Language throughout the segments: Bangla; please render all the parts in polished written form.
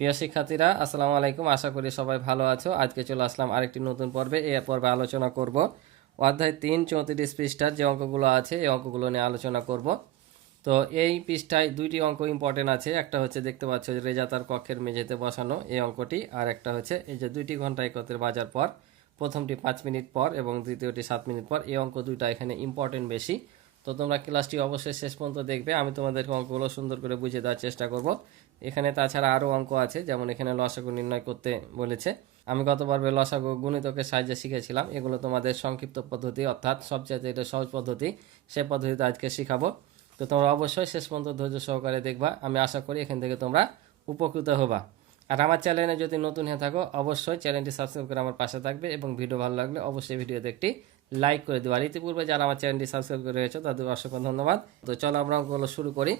প্রিয় শিক্ষার্থীরা, আসসালামু আলাইকুম। আশা করি সবাই ভালো আছো। আজকে চলে আসলাম আরেকটি নতুন পর্বে। এই পর্বে আলোচনা করব অধ্যায় 3 34 পৃষ্ঠার যে অঙ্কগুলো আছে এই অঙ্কগুলো নিয়ে আলোচনা করব। তো এই পৃষ্ঠায় দুইটি অঙ্ক ইম্পর্টেন্ট আছে। একটা হচ্ছে দেখতে পাচ্ছ যে রেজা তার কক্ষের মেঝেতে বসানো এই অঙ্কটি, আর একটা হচ্ছে এই যে 2টি ঘন্টা একত্রে বাজার পর, প্রথমটি 5 মিনিট পর এবং দ্বিতীয়টি 7 মিনিট পর। এই অঙ্ক দুইটা এখানে ইম্পর্টেন্ট বেশি। তো তোমরা ক্লাসটি অবশ্যই শেষ পর্যন্ত দেখবে। আমি তোমাদেরকে অঙ্কগুলো সুন্দর করে বুঝিয়ে দেওয়ার চেষ্টা করব। এখানে তাছাড়া আরও অঙ্ক আছে, যেমন এখানে লসাগু নির্ণয় করতে বলেছে। আমি গত পর্বে লসাগু গুণিতকের সাহায্যে শিখেছিলাম। এগুলো তোমাদের সংক্ষিপ্ত পদ্ধতি, অর্থাৎ সবচেয়ে এটা সহজ পদ্ধতি, সেই পদ্ধতিতে আজকে শিখাবো। তো তোমরা অবশ্যই শেষ পর্যন্ত ধৈর্য সহকারে দেখবা। আমি আশা করি এখান থেকে তোমরা উপকৃত হবা। আর আমার চ্যানেলে যদি নতুন হয়ে থাকো অবশ্যই চ্যানেলটি সাবস্ক্রাইব করে আমার পাশে থাকবে, এবং ভিডিও ভালো লাগলে অবশ্যই ভিডিওতে একটি লাইক করে দেবো। আর ইতিপূর্বে যারা আমার চ্যানেলটি সাবস্ক্রাইব করে রয়েছে তাদের অসংখ্য ধন্যবাদ। তো চলো আমরা অঙ্কগুলো শুরু করি।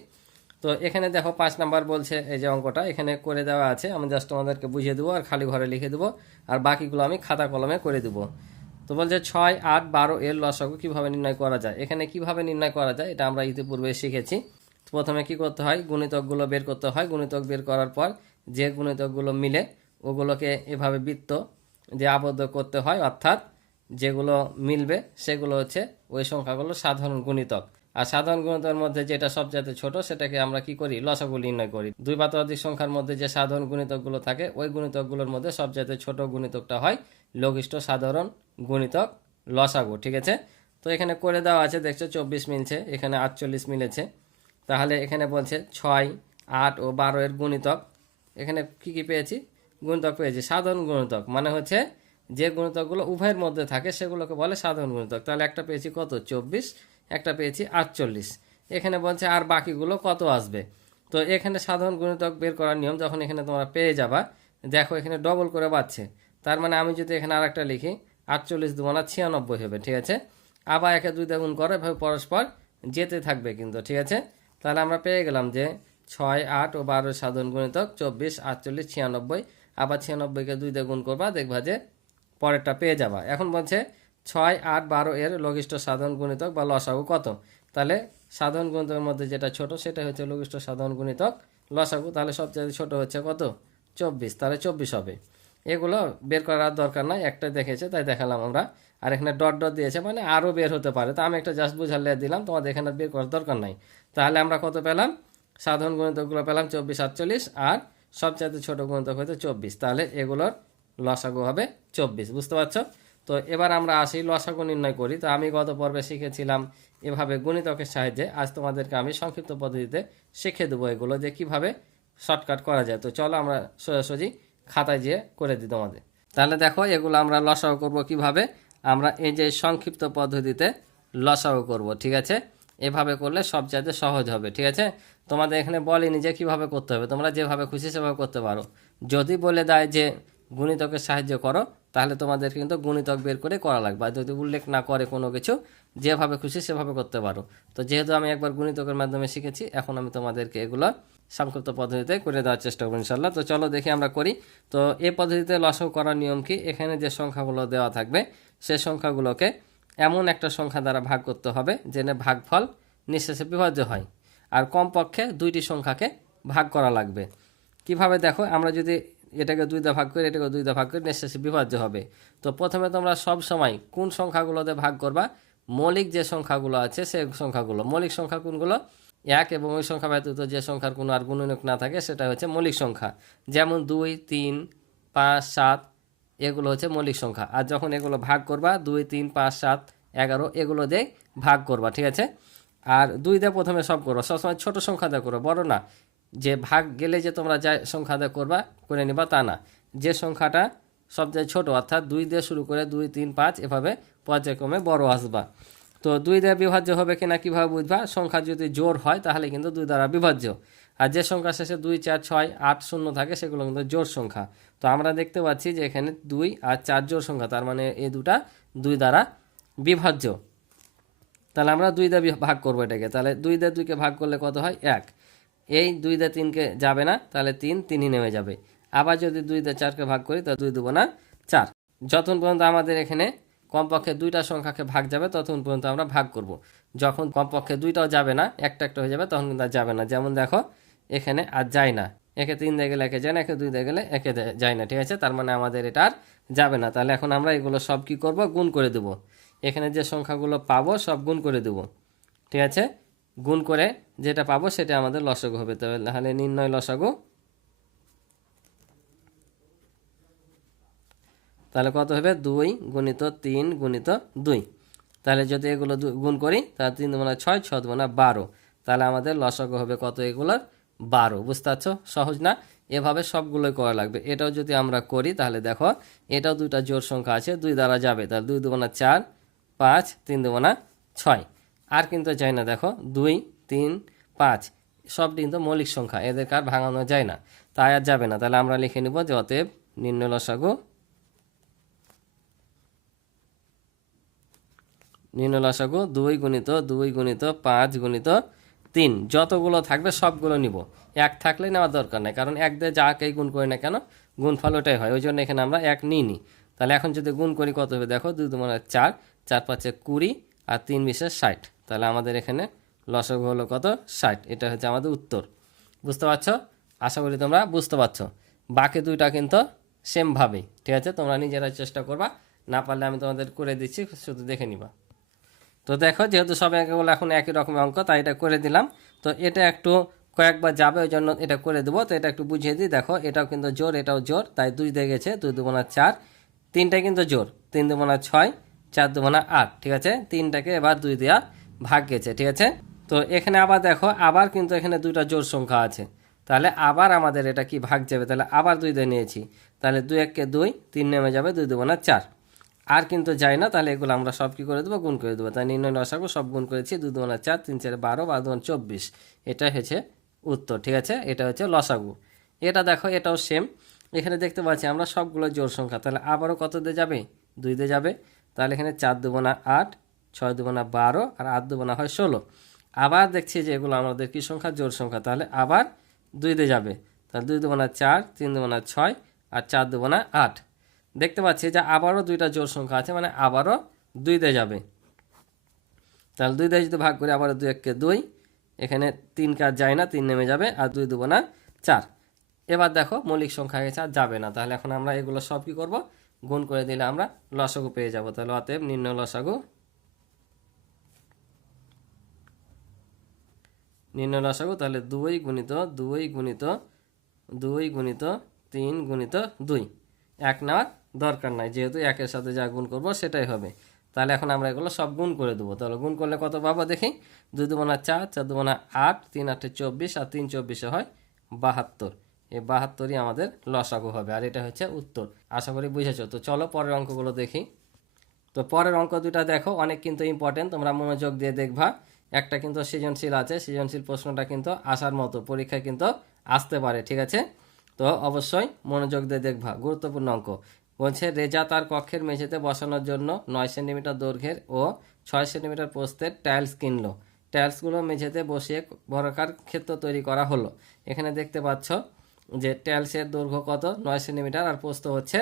তো এখানে দেখো 5 নাম্বার বলছে, এই যে অঙ্কটা এখানে করে দেওয়া আছে, আমি জাস্ট তোমাদেরকে বুঝিয়ে দেবো আর খালি ঘরে লিখে দেবো, আর বাকিগুলো আমি খাতা কলমে করে দেবো। তো বলছে 6, 8, 12 এর লসাগু কীভাবে নির্ণয় করা যায়। এখানে কিভাবে নির্ণয় করা যায় এটা আমরা ইতিপূর্বে শিখেছি। প্রথমে কি করতে হয়, গুণিতকগুলো বের করতে হয়। গুণিতক বের করার পর যে গুণিতকগুলো মিলে ওগুলোকে এভাবে বৃত্ত যে আবদ্ধ করতে হয়, অর্থাৎ যেগুলো মিলবে সেগুলো হচ্ছে ওই সংখ্যাগুলো সাধারণ গুণিতক। আর সাধারণ গুণিতকের মধ্যে যেটা সবচেয়ে ছোট সেটাকে আমরা কি করি, লসাগু নির্ণয় করি। দুই বা ততোধিক সংখ্যার মধ্যে যে সাধারণ গুণিতকগুলো থাকে ওই গুণিতকগুলোর মধ্যে সবচেয়ে ছোট গুণিতকটা হয় লঘিষ্ঠ সাধারণ গুণিতক, লসাগু। ঠিক আছে। তো এখানে করে দেওয়া আছে, দেখছো 24 মিলছে, এখানে 48 মিলেছে। তাহলে এখানে বলছে 6, 8 ও 12 এর গুণিতক। এখানে কি কি পেয়েছি, গুণিতক পেয়েছি। সাধারণ গুণিতক মানে হচ্ছে যে গুণিতকগুলো উভয়ের মধ্যে থাকে সেগুলোকে বলে সাধারণ গুণিতক। তাহলে একটা পেয়েছি কত, 24, একটা পেয়েছি 48। এখানে বলছে আর বাকিগুলো কত আসবে। তো এখানে সাধারণ গুণিতক বের করার নিয়ম, যখন এখানে তোমরা পেয়ে যাবা, দেখো এখানে ডবল করে বাড়ছে। তার মানে আমি যদি এখানে আর একটা লিখি, 48 দুগুণা 96 হবে। ঠিক আছে। আবার একে 2 দিয়ে গুণ করে এভাবে পরস্পর যেতে থাকবে কিন্তু। ঠিক আছে। তাহলে আমরা পেয়ে গেলাম যে 6, 8 ও 12 সাধারণ গুণিতক 24, 48, 96। আবার 96কে 2 দিয়ে গুণ করবা, দেখবা যে পরেরটা পেয়ে যাবা। এখন বলছে 6, 8, 12 এর লঘিষ্ঠ সাধারণ গুণিতক বা লসাগু কত। তাহলে সাধারণ গুণিতকের মধ্যে যেটা ছোট সেটা হচ্ছে লঘিষ্ঠ সাধারণ গুণিতক, লসাগু। তাহলে সবচেয়ে ছোট হচ্ছে কত, 24। তাহলে 24 হবে। এগুলো বের করার দরকার নাই, একটা দেখেছে তাই দেখালাম আমরা। আর এখানে ডট ডট দিয়েছে মানে আরও বের হতে পারে, তো আমি একটা জাস্ট বুঝালে দিলাম, তোমাদের এখানে বের করার দরকার নাই। তাহলে আমরা কত পেলাম, সাধারণ গুণিতকগুলো পেলাম 24, 48, আর সবচাইতে ছোট গুণিতক হয়তো 24। তাহলে এগুলোর লসাগু হবে 24। বুঝতে পারছো। তো এবার আমরা আসি লসাগু নির্ণয় করি। তো আমি গত পর্বে শিখেছিলাম এভাবে গুণিতকের সাহায্যে। আজ তোমাদেরকে আমি সংক্ষিপ্ত পদ্ধতিতে শিখে দেবো এগুলো যে কিভাবে শর্টকাট করা যায়। তো চলো আমরা সোজাসুজি খাতায় যেয়ে করে দিই তোমাদের। তাহলে দেখো এগুলো আমরা লসাগু করব কিভাবে, আমরা এই যে সংক্ষিপ্ত পদ্ধতিতে লসাগু করব। ঠিক আছে। এভাবে করলে সবচাইতে সহজ হবে। ঠিক আছে। তোমাদের এখানে বলিনি যে কিভাবে করতে হবে, তোমরা যেভাবে খুশি সেভাবে করতে পারো। যদি বলে দেয় যে গুণিতকের সাহায্য করো, তাহলে তোমাদের কিন্তু গুণিতক বের করে করা লাগবে। আর যদি উল্লেখ না করে কোনো কিছু, যেভাবে খুশি সেভাবে করতে পারো। তো যেহেতু আমি একবার গুণিতকের মাধ্যমে শিখেছি, এখন আমি তোমাদেরকে এগুলো সংক্ষিপ্ত পদ্ধতিতে করে দেওয়ার চেষ্টা করবো ইনশাল্লাহ। তো চলো দেখি আমরা করি। তো এই পদ্ধতিতে লসাগু করার নিয়ম কি, এখানে যে সংখ্যাগুলো দেওয়া থাকবে সে সংখ্যাগুলোকে এমন একটা সংখ্যা দ্বারা ভাগ করতে হবে যেন ভাগফল নিঃশেষে বিভাজ্য হয়। আর কমপক্ষে 2টি সংখ্যাকে ভাগ করা লাগবে। কিভাবে দেখো, আমরা যদি এটাকে 2 দিয়ে ভাগ করি, এটাকে 2 দিয়ে ভাগ করি, নিঃশেষে বিভাজ্য হবে। তো প্রথমে তোমরা সব সময় কোন সংখ্যাগুলোতে ভাগ করবা, মৌলিক যে সংখ্যাগুলো আছে সেই সংখ্যাগুলো। মৌলিক সংখ্যা কোনগুলো, 1 এবং ওই সংখ্যা ব্যতীত যে সংখ্যার কোনো আর গুণনীয়ক না থাকে সেটা হচ্ছে মৌলিক সংখ্যা। যেমন 2, 3, 5, 7 এগুলো হচ্ছে মৌলিক সংখ্যা। আর যখন এগুলো ভাগ করবা, 2, 3, 5, 7, 11 এগুলো দিয়ে ভাগ করবা। ঠিক আছে। আর 2 দিয়ে প্রথমে সব করো, সবসময় ছোট সংখ্যা দিয়ে করো, বড় না। যে ভাগ গেলে যে তোমরা যা সংখ্যা দিয়ে করবা করে নিবা তা না। যে সংখ্যাটা সবচেয়ে ছোট, অর্থাৎ 2 দিয়ে শুরু করে 2, 3, 5 এভাবে পর্যায়ক্রমে বড় আসবা। তো 2 দিয়ে বিভাজ্য হবে কিনা কীভাবে বুঝবা, সংখ্যা যদি জোড় হয় তাহলে কিন্তু 2 দ্বারা বিভাজ্য। আর যে সংখ্যা শেষে 2, 4, 6, 8, 0 থাকে সেগুলো কিন্তু জোড় সংখ্যা। তো আমরা দেখতে পাচ্ছি যে এখানে 2 আর 4 জোড় সংখ্যা, তার মানে এই দুটা 2 দ্বারা বিভাজ্য। তাহলে আমরা 2 দিয়ে ভাগ করবো এটাকে। তাহলে 2 দিয়ে 2কে ভাগ করলে কত হয়, 1। এই 2 দিয়ে 3কে যাবে না, তাহলে 3 3ই নেমে যাবে। আবার যদি 2 দিয়ে 4কে ভাগ করি তাহলে 2 2 না 4। যতক্ষণ পর্যন্ত আমাদের এখানে কমপক্ষে 2টা সংখ্যাকে ভাগ যাবে ততক্ষণ পর্যন্ত আমরা ভাগ করব। যখন কমপক্ষে 2টাও যাবে না, একটা একটা হয়ে যাবে, তখন কিন্তু আর যাবে না। যেমন দেখো এখানে আর যায় না, একে 3 দিয়ে গেলে একে যায় না, একে 2 দিয়ে গেলে একে যায় না, ঠিক আছে। তার মানে আমাদের এটা আর যাবে না। তাহলে এখন আমরা এগুলো সব কি করব, গুণ করে দেব। এখানে যে সংখ্যাগুলো পাবো সব গুণ করে দেব, ঠিক আছে। গুণ করে যেটা পাবো সেটা আমাদের লসাগু হবে। তাহলে নির্ণয় লসাগু, তাহলে কত হবে 2 গুণিত 3 গুণিত 2। তাহলে যদি এগুলো গুণ করি তাহলে 3 দুগুণা 6, 6 দুগুণা 12। তাহলে আমাদের লসাগু হবে কত এগুলোর, 12। বুঝতে পারছো, সহজ না? এভাবে সবগুলোই করা লাগবে। এটাও যদি আমরা করি তাহলে দেখো এটাও দুইটা জোড় সংখ্যা আছে, 2 দ্বারা যাবে। তাহলে 2 দুগুণা 4, 5, 3 দুগুণা 6। আর কিন্তু যায় না, দেখো 2, 3, 5 সব কিন্তু মৌলিক সংখ্যা, এদেরকে আর ভাঙানো যায় না, তাই আর যাবে না। তাহলে আমরা লিখে নিব যে অতএব নির্ণয় লসাগু, নির্ণয় লসাগু 2 গুণিত 2 গুণিত 5 গুণিত 3, যতগুলো থাকবে সবগুলো নিব। এক থাকলে নেওয়ার দরকার নেই, কারণ এক দিয়ে যাকেই গুণ করি না কেন গুণফল ওটাই হয়, ওই জন্য এখানে আমরা এক নিইনি। তাহলে এখন যদি গুণ করি কত হবে দেখো, 2 দুগুণা 4, 4 5 20 আর 3 20 60। তাহলে আমাদের এখানে লসাগু হলো কত, 60। এটা হচ্ছে আমাদের উত্তর। বুঝতে পারছো? আশা করি তোমরা বুঝতে পারছো। বাকি দুইটা কিন্তু সেমভাবেই, ঠিক আছে। তোমরা নিজেরা চেষ্টা করবা, না পারলে আমি তোমাদের করে দিচ্ছি, শুধু দেখে নিবা। তো দেখো যেহেতু সব এগুলো এখন একই রকমের অঙ্ক, তাই এটা করে দিলাম। তো এটা একটু কয়েকবার যাবে, ওই জন্য এটা করে দেবো। তো এটা একটু বুঝিয়ে দিই। দেখো এটাও কিন্তু জোর, এটাও জোর, তাই 2 দিয়ে গেছে, 2 দুগুণা 4, 3টাই কিন্তু জোর, 3 দুগুণা 6, 4 দুগুণা 8, ঠিক আছে। 3টাকে এবার 2 দেওয়া ভাগ গেছে, ঠিক আছে। তো এখানে আবার দেখো, আবার কিন্তু এখানে দুইটা জোর সংখ্যা আছে, তাহলে আবার আমাদের এটা কি ভাগ যাবে, তাহলে আবার 2 দিয়ে নিয়েছি, তাহলে 2 1 2, 3 নেমে যাবে, 2 দুগুণা 4। আর কিন্তু যায় না, তাহলে এগুলো আমরা সব কি করে দেবো, গুণ করে দেবো। তাই নির্ণয় লসাগু সব গুণ করেছি, 2 দুগুণা 4, 3 4 12, 12 দুগুণা 24। এটাই হচ্ছে উত্তর, ঠিক আছে। এটা হচ্ছে লসাগু। এটা দেখো এটাও সেম, এখানে দেখতে পাচ্ছি আমরা সবগুলো জোড় সংখ্যা, তাহলে আবারও কত দিয়ে যাবে, 2 দিয়ে যাবে। তাহলে এখানে 4 দুগুণা 8, 6 দুগুণা 12 আর 8 দুগুণা হয় 16। আবার দেখছি যে এগুলো আমাদের কি সংখ্যা, জোড় সংখ্যা, তাহলে আবার 2 দিয়ে যাবে। তাহলে 2 দুগুণা 4, 3 দুগুণা 6 আর 4 দুগুণা 8। দেখতে পাচ্ছি যে আবারও দুইটা জোড় সংখ্যা আছে, মানে আবারও 2 দিয়ে যাবে। তাহলে 2 দিয়ে যদি ভাগ করি, আবারও 2 1 2, এখানে 3 কাজ যায় না, 3 নেমে যাবে, আর 2 দুগুণা 4। এবার দেখো মৌলিক সংখ্যা গেছে, আর যাবে না। তাহলে এখন আমরা এগুলো সব কি করব, গুণ করে দিলে আমরা লসাগু পেয়ে যাব। তাহলে অতএব নির্ণয় লসাগু, নির্ণয় লসাগু তাহলে 2 গুণিত 2 গুণিত 2 গুণিত 3 গুণিত 2। এক নেওয়ার দরকার নাই, যেহেতু একের সাথে যা গুণ করব সেটাই হবে। তাহলে এখন আমরা এগুলো সব গুণ করে দেবো। তাহলে গুণ করলে কত পাবো দেখি, 2 দুগুণা 4, 4 দুগুণা 8, 3 8 24 আর 3 24 হয় 72। এই 72ই আমাদের লসাগু হবে, আর এটা হচ্ছে উত্তর। আশা করি বুঝেছো। তো চলো পরের অঙ্কগুলো দেখি। তো পরের অঙ্ক দুটা দেখো, অনেক কিন্তু ইম্পর্টেন্ট, তোমরা মনোযোগ দিয়ে দেখবা। একটা কিন্তু সৃজনশীল আছে, সৃজনশীল প্রশ্নটা কিন্তু আসার মতো, পরীক্ষায় কিন্তু আসতে পারে, ঠিক আছে। তো অবশ্যই মনোযোগ দিয়ে দেখবা, গুরুত্বপূর্ণ অঙ্ক। বলছে রেজা তার কক্ষের মেঝেতে বসানোর জন্য 9 সেন্টিমিটার দৈর্ঘ্যের ও 6 সেন্টিমিটার প্রস্থের টাইলস কিনলো। টাইলসগুলো মেঝেতে বসিয়ে বর্গাকার ক্ষেত্র তৈরি করা হলো। এখানে দেখতে পাচ্ছ যে টাইলসের দৈর্ঘ্য কত, 9 সেন্টিমিটার, আর প্রস্থ হচ্ছে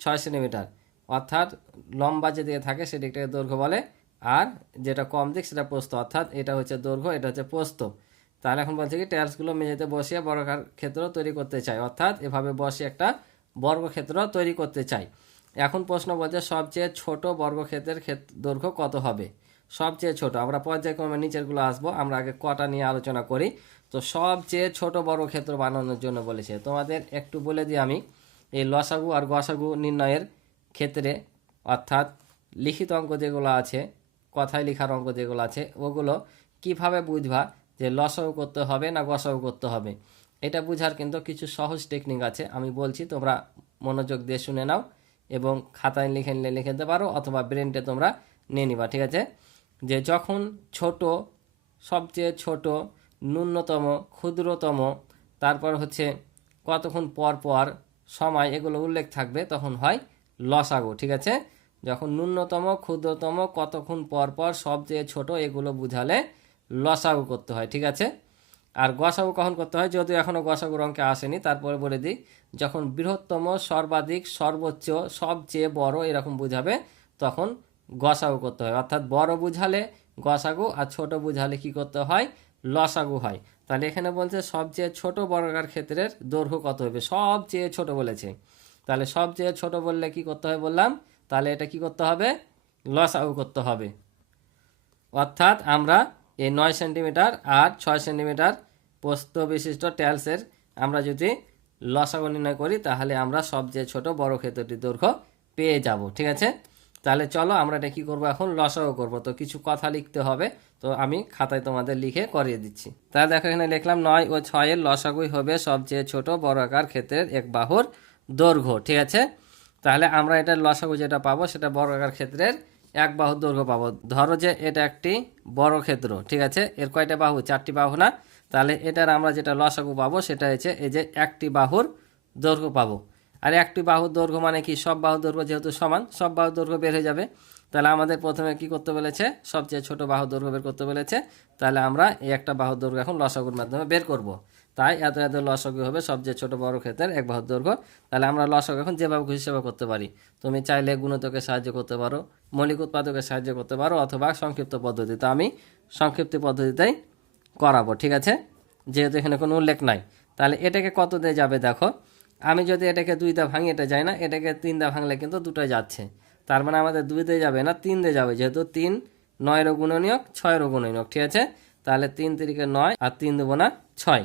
6 সেন্টিমিটার। অর্থাৎ লম্বা যে দিকে থাকে সেদিকটাকে দৈর্ঘ্য বলে, আর যেটা কম দিক সেটা প্রস্থ। অর্থাৎ এটা হচ্ছে দৈর্ঘ্য, এটা হচ্ছে প্রস্থ। তাহলে এখন বলছে কি টাইলসগুলো মেঝেতে বসিয়ে বর্গাকার ক্ষেত্র তৈরি করতে চাই, অর্থাৎ এভাবে বসে একটা বর্গক্ষেত্র তৈরি করতে চাই। এখন প্রশ্ন বলছে সবচেয়ে ছোট বর্গক্ষেত্রের দৈর্ঘ্য কত হবে। সবচেয়ে ছোট, আমরা পর্যায়ক্রমে নিচেরগুলো আসবো, আমরা আগে কটা নিয়ে আলোচনা করি। তো সবচেয়ে ছোট বর্গক্ষেত্র বানানোর জন্য বলেছে। তোমাদের একটু বলে দিই আমি, এই লসাগু আর গসাগু নির্ণয়ের ক্ষেত্রে, অর্থাৎ লিখিত অঙ্ক যেগুলো আছে, কথায় লেখার অঙ্ক যেগুলো আছে, ওগুলো কিভাবে বুঝবা যে লসাগু করতে হবে না গসাগু করতে হবে, এটা বুঝার কিন্তু কিছু সহজ টেকনিক আছে, আমি বলছি, তোমরা মনোযোগ দিয়ে শুনে নাও এবং খাতায় লিখে নিলে লিখে দিতে পারো, অথবা ব্রেনটে তোমরা নিয়ে নিবা, ঠিক আছে। যে যখন ছোট, সবচেয়ে ছোট, ন্যূনতম, ক্ষুদ্রতম, তারপর হচ্ছে কতক্ষণ পর পর, সময়, এগুলো উল্লেখ থাকবে, তখন হয় লসাগু, ঠিক আছে। যখন ন্যূনতম, ক্ষুদ্রতম, কতক্ষণ পর পর, সবচেয়ে ছোট, এগুলো বুঝালে লসাগু করতে হয়, ঠিক আছে। আর গসাগু কখন করতে হয়, যদিও এখনও গসাগুর অঙ্কে আসেনি, তারপরে বলে দিই, যখন বৃহত্তম, সর্বাধিক, সর্বোচ্চ, সবচেয়ে বড় এরকম বুঝাবে, তখন গসাগু করতে হয়। অর্থাৎ বড় বুঝালে গসাগু, আর ছোট বুঝালে কি করতে হয়, লসাগু হয়। তাহলে এখানে বলছে সবচেয়ে ছোট বর্গাকার ক্ষেত্রের দৈর্ঘ্য কত হবে, সবচেয়ে ছোট বলেছে। তাহলে সবচেয়ে ছোট বললে কি করতে হবে বললাম, তাহলে এটা কি করতে হবে, লসাগু করতে হবে। অর্থাৎ আমরা এই 9 সেন্টিমিটার আর 6 সেন্টিমিটার প্রস্থ বিশিষ্ট টাইলসের আমরা যদি লসাগু নির্ণয় করি তাহলে আমরা সবচেয়ে ছোট বর্গক্ষেত্রটির দৈর্ঘ্য পেয়ে যাব। ঠিক আছে, তাহলে চলো আমরা এটা কী করবো, এখন লসাগু করব। তো কিছু কথা লিখতে হবে, তো আমি খাতায় তোমাদের লিখে করিয়ে দিচ্ছি। তাহলে দেখো এখানে লিখলাম 9 ও 6 এর লসাগুই হবে সবচেয়ে ছোট বর্গাকার ক্ষেত্রের এক বাহুর দৈর্ঘ্য। ঠিক আছে, তাহলে আমরা এটার লসাগু যেটা পাবো সেটা বর্গাকার ক্ষেত্রের এক বাহুর দৈর্ঘ্য পাবো। ধরো যে এটা একটি বর্গক্ষেত্র, ঠিক আছে, এর কয়টা বাহু, 4টি বাহু না, তাহলে এটার আমরা যেটা লসাগু পাবো সেটা হচ্ছে এই যে একটি বাহুর দৈর্ঘ্য পাবো। আর একটি বাহুর দৈর্ঘ্য মানে কি, সব বাহুর দৈর্ঘ্য যেহেতু সমান, সব বাহুর দৈর্ঘ্য বের হয়ে যাবে। তাহলে আমাদের প্রথমে কি করতে বলেছে, সবচেয়ে ছোট বাহুর দৈর্ঘ্য বের করতে বলেছে। তাহলে আমরা এই একটা বাহুর দৈর্ঘ্য এখন লসাগুর মাধ্যমে বের করব। তাই এত এত লসাগু হবে সবচেয়ে ছোট বর্গক্ষেত্রের এক বাহুর দৈর্ঘ্য। তাহলে আমরা লসাগু এখন যেভাবে খুশি সেভাবে করতে পারি। তুমি চাইলে গুণিতকে সাহায্য করতে পারো, মৌলিক উৎপাদকে সাহায্য করতে পারো, অথবা সংক্ষিপ্ত পদ্ধতি। তো আমি সংক্ষিপ্ত পদ্ধতিতেই করাবো। ঠিক আছে, যেহেতু এখানে কোনো উল্লেখ নাই। তাহলে এটাকে কত দিয়ে যাবে দেখো, আমি যদি এটাকে 2 দিয়ে ভাঙি এটা যায় না, এটাকে 3 দিয়ে ভাঙলে কিন্তু দুটোই যাচ্ছে। তার মানে আমাদের 2 দিয়ে যাবে না, 3 দিয়ে যাবে, যেহেতু 3 9-এরও গুণনীয়ক, 6-এরও গুণনীয়ক। ঠিক আছে, তাহলে 3 3 9 আর 3 দেবো না 6।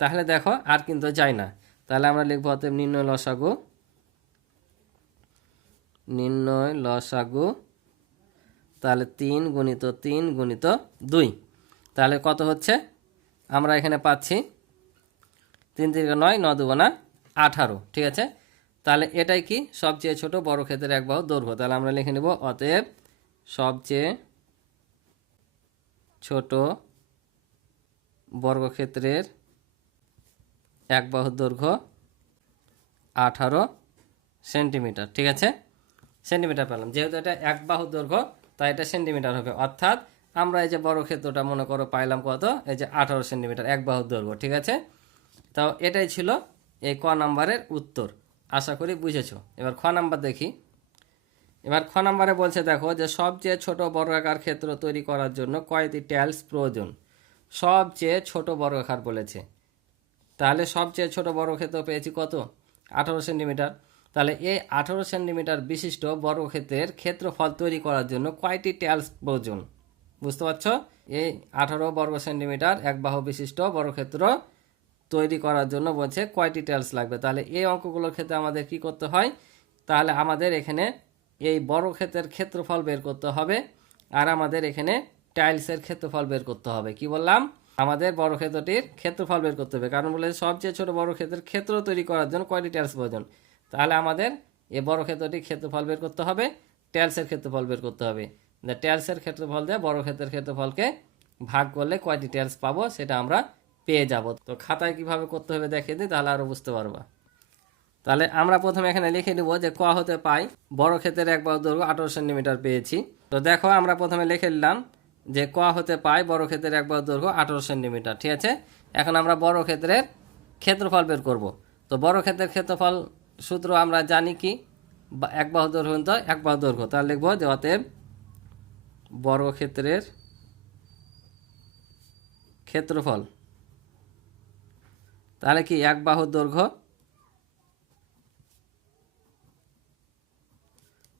তাহলে দেখো আর কিন্তু যায় না। তাহলে আমরা লিখবো অতএব নির্ণয় লসাগু, নির্ণয় লসাগু, তাহলে 3 গুণিত 3 গুণিত 2। তাহলে কত হচ্ছে, আমরা এখানে পাচ্ছি 3 3 9, 9 দেবো না 18। ঠিক আছে, তাহলে এটাই কি সবচেয়ে ছোট বর্গক্ষেত্রের এক বাহুর দৈর্ঘ্য। তাহলে আমরা লিখে নেব অতএব সবচেয়ে ছোট বর্গক্ষেত্রের এক বাহুর দৈর্ঘ্য 18 সেন্টিমিটার। ঠিক আছে, সেন্টিমিটার পেলাম, যেহেতু এটা এক বাহুর দৈর্ঘ্য তাই এটা সেন্টিমিটার হবে। অর্থাৎ আমরা এই যে বর্গক্ষেত্রটা মনে করো পাইলাম কত, এই যে 18 সেন্টিমিটার এক বাহুর দৈর্ঘ্য। ঠিক আছে, তাও এটাই ছিল এই ক নাম্বারের উত্তর। আশা করি বুঝেছো। এবার খ নাম্বার দেখি। এবার খ নাম্বারে বলছে দেখো যে সবচেয়ে ছোট বর্গাকার ক্ষেত্র তৈরি করার জন্য কয়টি টাইলস প্রয়োজন। সবচেয়ে ছোট বর্গাকার বলেছে, তাহলে সবচেয়ে ছোট বর্গক্ষেত্র পেয়েছি কত, 18 সেন্টিমিটার। তাহলে এই 18 সেন্টিমিটার বিশিষ্ট বর্গক্ষেত্রের ক্ষেত্রফল তৈরি করার জন্য কয়টি টাইলস প্রয়োজন, বুঝতে পারছো। এই 18 বর্গ সেন্টিমিটার এক বাহু বিশিষ্ট বর্গক্ষেত্র তৈরি করার জন্য বলছে কয়টি টাইলস লাগবে। তাহলে এই অঙ্কগুলোর ক্ষেত্রে আমাদের কি করতে হয়, তাহলে আমাদের এখানে এই বর্গক্ষেত্রের ক্ষেত্রফল বের করতে হবে, আর আমাদের এখানে টাইলসের ক্ষেত্রফল বের করতে হবে। কি বললাম, আমাদের বর্গক্ষেত্রটির ক্ষেত্রফল বের করতে হবে, কারণ বলে সবচেয়ে ছোট বর্গক্ষেত্রের ক্ষেত্র তৈরি করার জন্য কয়টি টাইলস প্রয়োজন। তাহলে আমাদের এই বর্গক্ষেত্রটির ক্ষেত্রফল বের করতে হবে, টাইলসের ক্ষেত্রফল বের করতে হবে। টাইলসের ক্ষেত্রফল দিয়ে বর্গক্ষেত্রের ক্ষেত্রফলকে ভাগ করলে কয়টি টাইলস পাবো সেটা আমরা পেয়ে যাব। তো খাতায় কিভাবে করতে হবে দেখিয়ে দিই, তাহলে আরও বুঝতে পারবা। তাহলে আমরা প্রথমে এখানে লিখে নেব যে ক হতে পাই বর্গক্ষেত্রের এক বাহুর দৈর্ঘ্য 18 সেন্টিমিটার পেয়েছি। তো দেখো আমরা প্রথমে লিখে নিলাম যে ক হতে পাই বর্গক্ষেত্রের এক বাহুর দৈর্ঘ্য 18 সেন্টিমিটার। ঠিক আছে, এখন আমরা বর্গক্ষেত্রের ক্ষেত্রফল বের করব। তো বর্গক্ষেত্রের ক্ষেত্রফল সূত্র আমরা জানি কি, এক বাহুর দৈর্ঘ্য তো এক বাহুর দৈর্ঘ্য। তাহলে লিখবো যে অতএব বর্গক্ষেত্রের ক্ষেত্রফল, তাহলে কি এক বাহুর দৈর্ঘ্য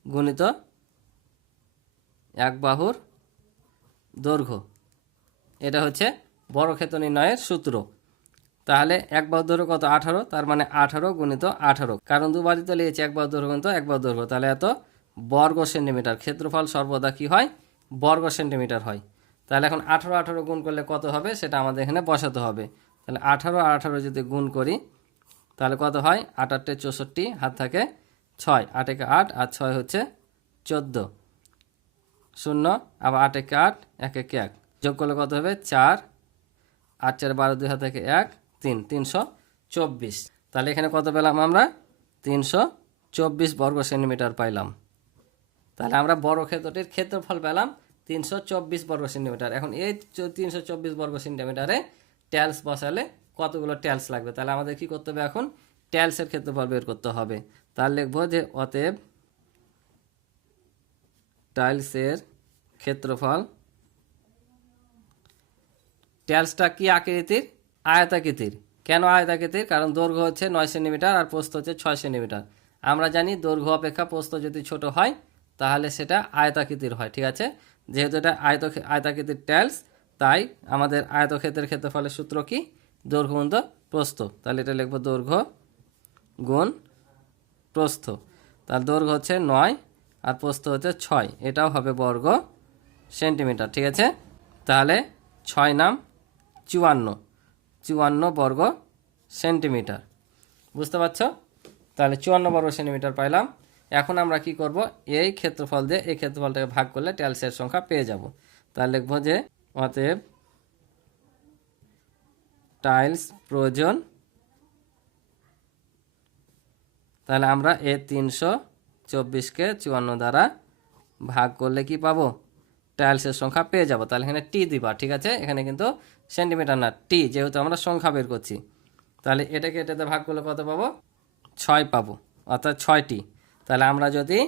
গুণিত এক বাহুর দৈর্ঘ্য, এটা হচ্ছে বর্গক্ষেত্র নির্ণয়ের সূত্র। তাহলে এক বাহুর দৈর্ঘ্য কত, 18, তার মানে 18 গুণিত 18, কারণ দুবারই তো লিখেছি এক বাহুর দৈর্ঘ্য গুণিত এক বাহুর দৈর্ঘ্য, তাহলে এত বর্গ সেন্টিমিটার। ক্ষেত্রফল সর্বদা কি হয়, বর্গ সেন্টিমিটার হয়। তাহলে এখন 18 18 গুণ করলে কত হবে সেটা আমাদের এখানে বসাতে হবে। তাহলে 18 আর 18 যদি গুণ করি তাহলে কত হয়, 8 8 64, হাত থাকে 6, 8 1 8 আর 6 হচ্ছে 14, 0 আবার 8 1 8, 1 1 1, যোগ করলে কত হবে 4, 8 4 12, 2 হাত থেকে 1, 3, 324। তাহলে এখানে কত পেলাম আমরা, 324 বর্গ সেন্টিমিটার পাইলাম। তাহলে আমরা বর্গক্ষেত্রটির ক্ষেত্রফল পেলাম 324 বর্গ সেন্টিমিটার। এখন এই 324 বর্গ সেন্টিমিটারে টাইলস বসালে কতগুলো টাইলস লাগবে, তাহলে আমাদের কি করতে হবে, এখন টাইলসের ক্ষেত্রফল বের করতে হবে। তাহলে লিখবো যে অতএব টাইলসের ক্ষেত্রফল টাইলসটা কি আকৃতির? আয়তাকৃতির। কেন আয়তাকৃতির? কারণ দৈর্ঘ্য হচ্ছে 9 সেন্টিমিটার আর প্রস্থ হচ্ছে 6 সেন্টিমিটার। আমরা জানি দৈর্ঘ্য অপেক্ষা প্রস্থ যদি ছোট হয় তাহলে সেটা আয়তাকৃতির হয়, ঠিক আছে। যেহেতু এটা আয়তাকৃতির টাইলস, তাই আমাদের আয়তক্ষেত্রের ক্ষেত্রফলের সূত্র কি? দৈর্ঘ্য গুণ প্রস্থ। তাহলে এটা লিখবো দৈর্ঘ্য গুণ প্রস্থ। তার দৈর্ঘ্য হচ্ছে 9 আর প্রস্থ হচ্ছে 6, এটাও হবে বর্গ সেন্টিমিটার, ঠিক আছে। তাহলে 6 নাম 54 বর্গ সেন্টিমিটার, বুঝতে পারছ? তাহলে 54 বর্গ সেন্টিমিটার পাইলাম। এখন আমরা কি করব? এই ক্ষেত্রফল দিয়ে এই ক্ষেত্রফলটাকে ভাগ করলে টাইলসের সংখ্যা পেয়ে যাব। তাহলে লিখবো যে অতএব টাইলস প্রয়োজন। তাহলে আমরা এই 324কে 54 দ্বারা ভাগ করলে কি পাবো? টাইলসের সংখ্যা পেয়ে যাব। তাহলে এখানে টি দিবা, ঠিক আছে। এখানে কিন্তু সেন্টিমিটার না, টি, যেহেতু আমরা সংখ্যা বের করছি। তাহলে এটাকে এটাতে ভাগ করলে কত পাবো? 6 পাবো, অর্থাৎ 6টি। তাহলে আমরা যদি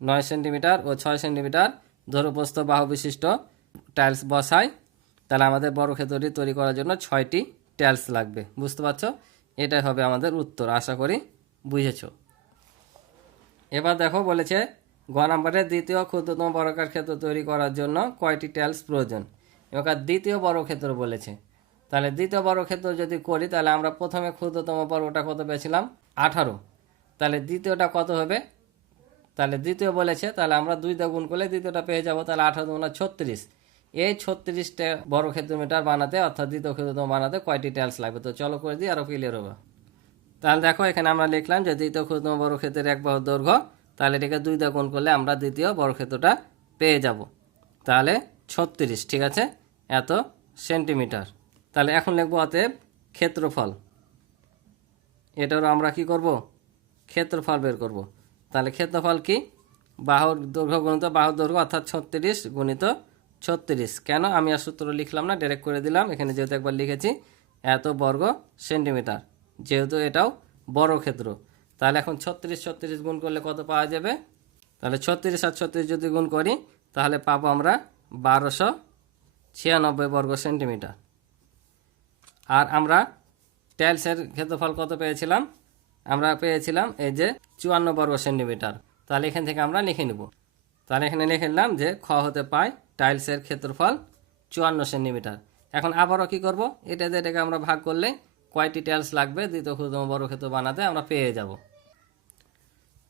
9 সেন্টিমিটার ও 6 সেন্টিমিটার দৈর্ঘ্যপ্রস্থ বাহু বিশিষ্ট টাইলস বসাই, তাহলে আমাদের বর্গক্ষেত্রটি তৈরি করার জন্য 6টি টাইলস লাগবে, বুঝতে পারছো? এটাই হবে আমাদের উত্তর, আশা করি বুঝেছো। এবার দেখো বলেছে গ নাম্বারে দ্বিতীয় ক্ষুদ্রতম বর্গাকার ক্ষেত্র তৈরি করার জন্য কয়টি টাইলস প্রয়োজন। এবার দ্বিতীয় বর্গক্ষেত্র বলেছে। তাহলে দ্বিতীয় বর্গক্ষেত্র যদি করি তাহলে আমরা প্রথমে ক্ষুদ্রতম বর্গটা কত পেয়েছিলাম? 18। তাহলে দ্বিতীয়টা কত হবে? তাহলে দ্বিতীয় বলেছে, তাহলে আমরা 2 দিয়ে গুণ করলে দ্বিতীয়টা পেয়ে যাব। তাহলে 18 × 36, এই 36টা বর্গক্ষেত্র মিটার বানাতে, অর্থাৎ দ্বিতীয় ক্ষুদ্রতম বানাতে কয়টি টাইলস লাগবে? তো চলো করে দিই, আরও ক্লিয়ার হবে। তাহলে দেখো এখানে আমরা লিখলাম যে দ্বিতীয় ক্ষুদ্রতম বর্গক্ষেত্রের এক বাহুর দৈর্ঘ্য, তাহলে এটাকে 2 দিয়ে গুণ করলে আমরা দ্বিতীয় বর্গক্ষেত্রটা পেয়ে যাব। তাহলে 36, ঠিক আছে, এত সেন্টিমিটার। তাহলে এখন লিখবো অতএব ক্ষেত্রফল। এটারও আমরা কি করব? ক্ষেত্রফল বের করব। তাহলে ক্ষেত্রফল কি? বাহুর দৈর্ঘ্য গুণিত বাহুর দৈর্ঘ্য, অর্থাৎ 36 গুণিত 36। কেন আমি আর সূত্র লিখলাম না, ডাইরেক্ট করে দিলাম। এখানে যেহেতু একবার লিখেছি এত বর্গ সেন্টিমিটার, যেহেতু এটাও বর্গক্ষেত্র। তাহলে এখন 36 গুণ করলে কত পাওয়া যাবে? তাহলে 36 আর 36 যদি গুণ করি তাহলে পাবো আমরা 1296 বর্গ সেন্টিমিটার। আর আমরা টাইলসের ক্ষেত্রফল কত পেয়েছিলাম? আমরা পেয়েছিলাম এই যে 54 বর্গ সেন্টিমিটার। তাহলে এখান থেকে আমরা লিখে নেব। তাহলে এখানে লিখে নিলাম যে খ হতে পায় টাইলসের ক্ষেত্রফল 54 সেন্টিমিটার। এখন আবারও কি করব? এটাকে আমরা ভাগ করলে কয়টি টাইলস লাগবে দ্বিতীয় ক্ষুদ্রতম বর্গক্ষেত্র বানাতে আমরা পেয়ে যাব।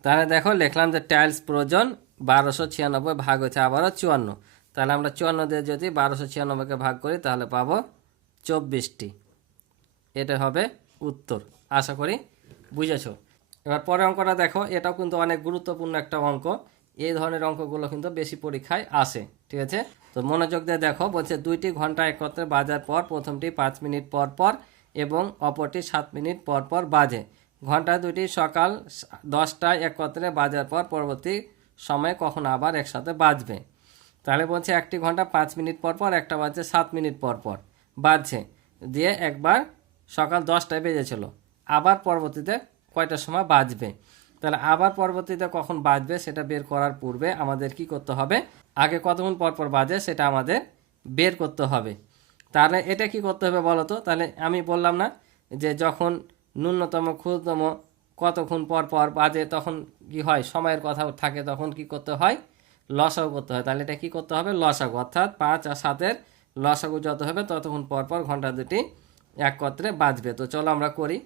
তাহলে দেখো লিখলাম যে টাইলস প্রয়োজন 1296 ভাগ হচ্ছে আবারও 54। তাহলে আমরা 54 দিয়ে যদি 1296কে ভাগ করি তাহলে পাবো 24টি। এটা হবে উত্তর, আশা করি বুঝেছো। এবার পরের অঙ্কটা দেখো, এটাও কিন্তু অনেক গুরুত্বপূর্ণ একটা অঙ্ক। এই ধরনের অঙ্কগুলো কিন্তু বেশি পরীক্ষায় আসে, ঠিক আছে। তো মনোযোগ দিয়ে দেখো, বলছে 2টি ঘন্টা একত্রে বাজার পর প্রথমটি 5 মিনিট পর পর এবং অপরটি 7 মিনিট পর পর বাজে। ঘন্টা দুটি সকাল 10টায় একত্রে বাজার পর পরবর্তী সময়ে কখন আবার একসাথে বাজবে। তাহলে বলছে একটি ঘন্টা 5 মিনিট পর পর, একটা বাজছে 7 মিনিট পর পর বাজছে, দিয়ে একবার সকাল 10টায় বেজেছিল, আবার পরবর্তীতে কয়টার সময় বাজবে। তাহলে আবার পরবর্তীতে কখন বাজবে সেটা বের করার পূর্বে আমাদের কি করতে হবে? আগে কতক্ষণ পর পর বাজে সেটা আমাদের বের করতে হবে। তাহলে এটা কি করতে হবে বলো তো? তাহলে আমি বললাম না যে যখন ন্যূনতম ক্ষুদ্রতম কতক্ষণ পর পর বাজে তখন কি হয়, সময়ের কথা থাকে, তখন কি করতে হয়? লসাগু করতে হয়। তাহলে এটা কি করতে হবে? লসাগু, অর্থাৎ 5 আর 7-এর লসাগু যত হবে ততক্ষণ পর পর ঘন্টা দুটি একত্রে বাজবে। তো চলো আমরা করি।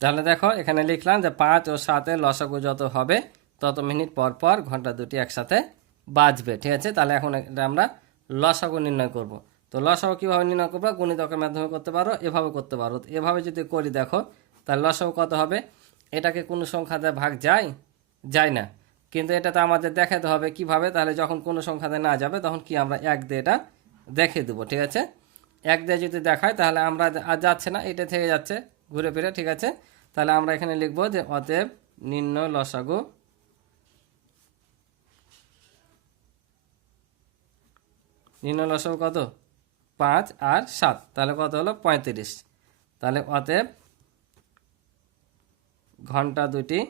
তাহলে দেখো এখানে লিখলাম যে 5 ও 7-এর লসাগু যত হবে তত মিনিট পর পর ঘন্টা দুটি একসাথে বাজবে, ঠিক আছে। তাহলে এখন এটা আমরা লসাগু নির্ণয় করব। তো লসাগু কীভাবে নির্ণয় করবো? গুণিতকের মাধ্যমে করতে পারো, এভাবে করতে পারো। এভাবে যদি করি দেখো তাহলে লসাগু কত হবে? এটাকে কোনো সংখ্যা দিয়ে ভাগ যায় না, কিন্তু এটা তো আমাদের দেখাতে হবে কিভাবে। তাহলে যখন কোনো সংখ্যাতে না যাবে তখন কি আমরা 1 দিয়ে এটা দেখে দেবো, ঠিক আছে। 1 দিয়ে যদি দেখায় তাহলে আমরা আর যাচ্ছে না, এটা থেকে যাচ্ছে ঘুরে ফিরে, ঠিক আছে। তাহলে আমরা এখানে লিখব যে অতএব নির্ণয় লসাগু কত? 5 আর 7, তাহলে কত হলো? 35। তাহলে অতএব ঘন্টা দুটি,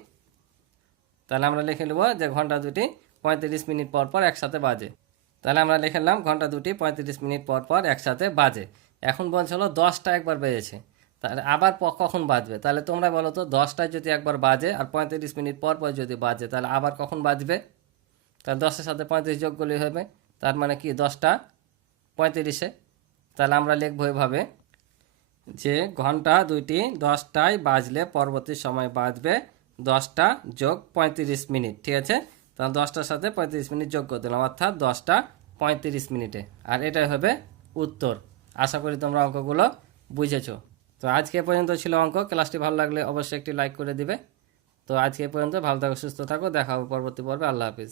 তাহলে আমরা লিখে নেব যে ঘন্টা দুটি 35 মিনিট পর পর একসাথে বাজে। তাহলে আমরা লিখে নিলাম ঘন্টা দুটি 35 মিনিট পর পর একসাথে বাজে। এখন বলছিল 10টা একবার বেজেছে, তাহলে আবার কখন বাজবে? তাহলে তোমরা বলো তো, 10টায় যদি একবার বাজে আর 35 মিনিট পর পর যদি বাজে, তাহলে আবার কখন বাজবে? তাহলে 10-এর সাথে 35 যোগ করলেই হবে, তার মানে কি 10টা 35-এ। তাহলে আমরা লিখবো এভাবে যে ঘন্টা দুইটি 10টায় বাজলে পরবর্তী সময় বাজবে 10টা যোগ 35 মিনিট, ঠিক আছে? তাহলে 10টার সাথে 35 মিনিট যোগ করে দিলাম, অর্থাৎ 10টা 35 মিনিটে। আর এটাই হবে উত্তর। আশা করি তোমরা অঙ্কগুলো বুঝেছো। তো আজকে এ পর্যন্ত ছিল অঙ্ক। ক্লাসটি ভালো লাগলে অবশ্যই একটি লাইক করে দিবে। তো আজকে এ পর্যন্ত, ভালো থাকো, সুস্থ থাকো, দেখা হবে পরবর্তী পর্বে। আল্লাহ হাফিজ।